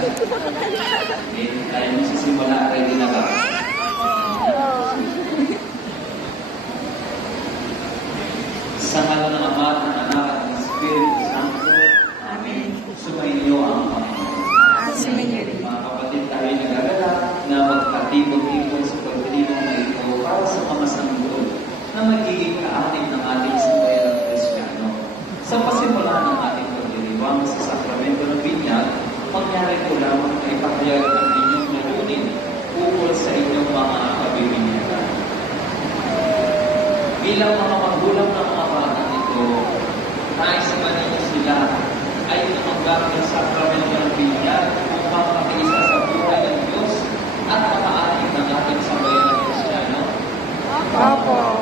Tayo magsisimula. Ready na ba? Sa ngala ng Ama, ng Anak, at ng Espiritu Santo. Amen. Sumainyo ang Panginoon. Mga kapatid, tayo nag-alala na magpatibot-ibot sa pagdilong na ito para sa mga sanggol na magiging kaanin ng ating sambayanang Kristiyano. Sa pasimula ng ating pagdiriwang sa sakramento ng binyag, mangyari ko lamang na ipahayag ang inyong layunin ukol sa inyong mga kabibinyagan. Bilang mga magulang ng mga bata ito, nais man ninyo sila ay tumanggap ng sakramento ng binyag upang makiisa sa buhay ng Diyos at makaanin ng ating sambayanang Kristiyano. Opo.